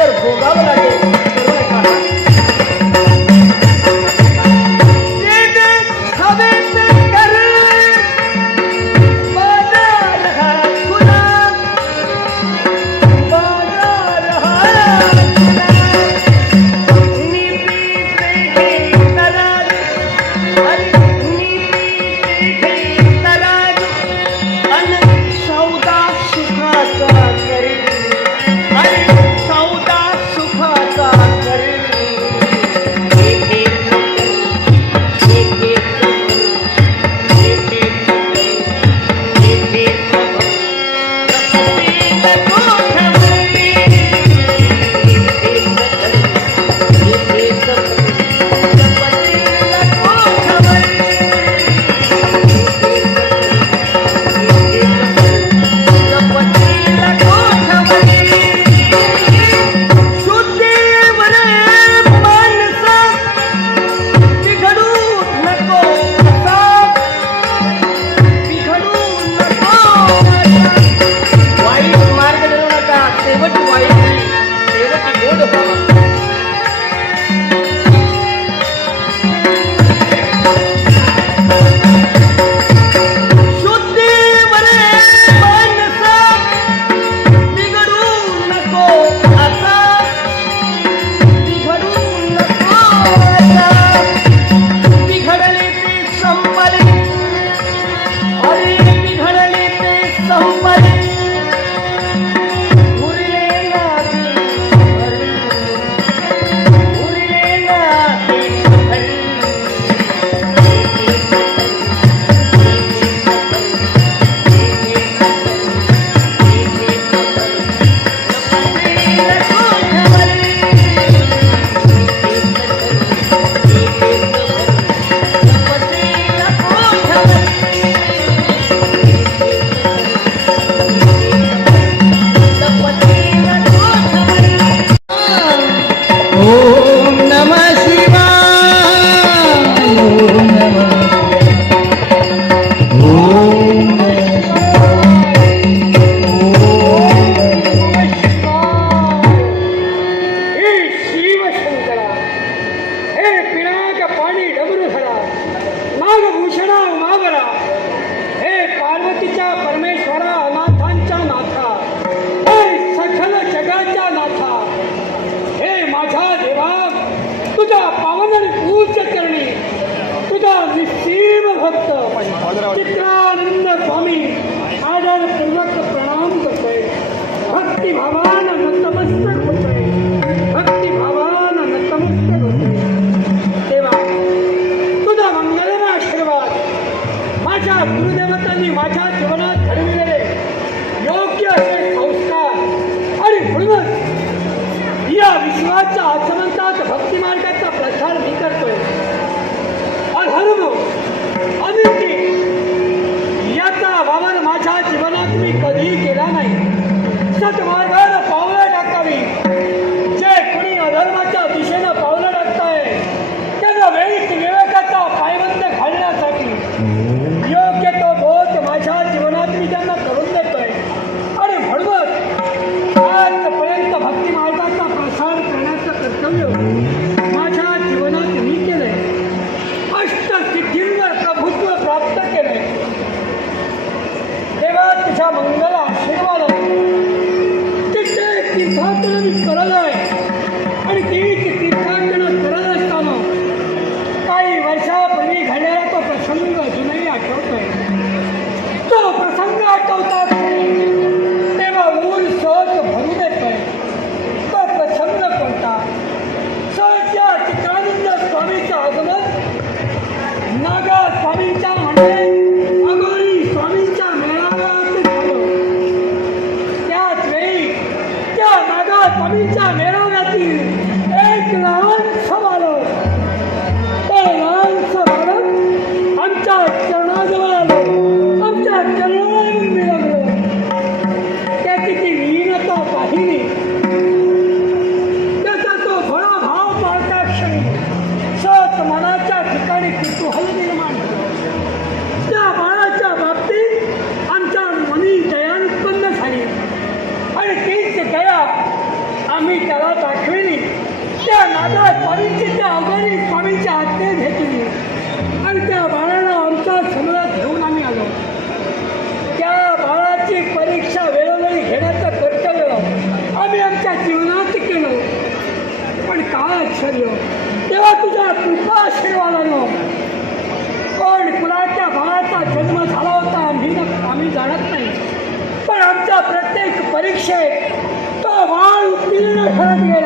तर भोगावं लागेल. बरोबर का? चित्रानंद स्वामी आदरपूर्वक प्रणाम करतोय. भक्तिभावानं नतमस्तक होतोय. भक्तिभावानं नतमस्तक होतोय. देवा तुझा मंगलमय आशीर्वाद माझ्या गुरुदेवतांनी माझ्या जीवनात घडविलेले योग्य असे संस्कार आणि म्हणूनच या विश्वाच्या आचमंतात भक्तिमार्गाचा प्रसार मी करतोय. अधर्म अनिती याचा वावर माझ्या जीवनात मी कधीही केला नाही. सत्मार्गानं पावलं टाकावी. जे कोणी अधर्माच्या दिशेनं पावलं टाकताय त्यांना वेळीच विवेकाचा पायबंद घालण्यासाठी योग्य तो बोध माझ्या जीवनात मी त्यांना करून देतोय. आणि म्हणूनच आजपर्यंत भक्ती मार्गाचा प्रसार करण्याचं कर्तव्य माझ्या जीवनात मी केलंय. अष्टसिद्धींवर प्रभुत्व प्राप्त केलंय. देवा तुझ्या मंगल आशीर्वाद तिथे तीर्थाटन मी करत आहे. आणि तीच तीर्थाटन करत असताना काही वर्षापूर्वी घडलेला तो प्रसंग अजूनही आठवतोय. तो प्रसंग आठवतात तेव्हा ऊर सहज भरून येतोय. तो प्रसंग कोणता? सहजच्या चित्रानंद स्वामीचं आगमन नागा स्वामींच्या म्हणजे अगोरी स्वामींच्या मेळाव्यात झालं. त्याच वेळी त्या नागा स्वामींच्या स्वामींची त्या अवघारी स्वामींच्या आज्ञा घेतली आणि त्या बाळाला आमच्या समोरात घेऊन आम्ही आलो. त्या बाळाची परीक्षा वेळोवेळी घेण्याचं कर्तव्य आम्ही आमच्या जीवनात केलं. पण काय आश्चर्य, तेव्हा तुझ्या कृपा आशीर्वादानं पण कुणाच्या बाळाचा जन्म झाला होता आम्ही जाणत नाही. पण आमच्या प्रत्येक परीक्षेत तो बाळ उत्तीर्ण ठरत गेला.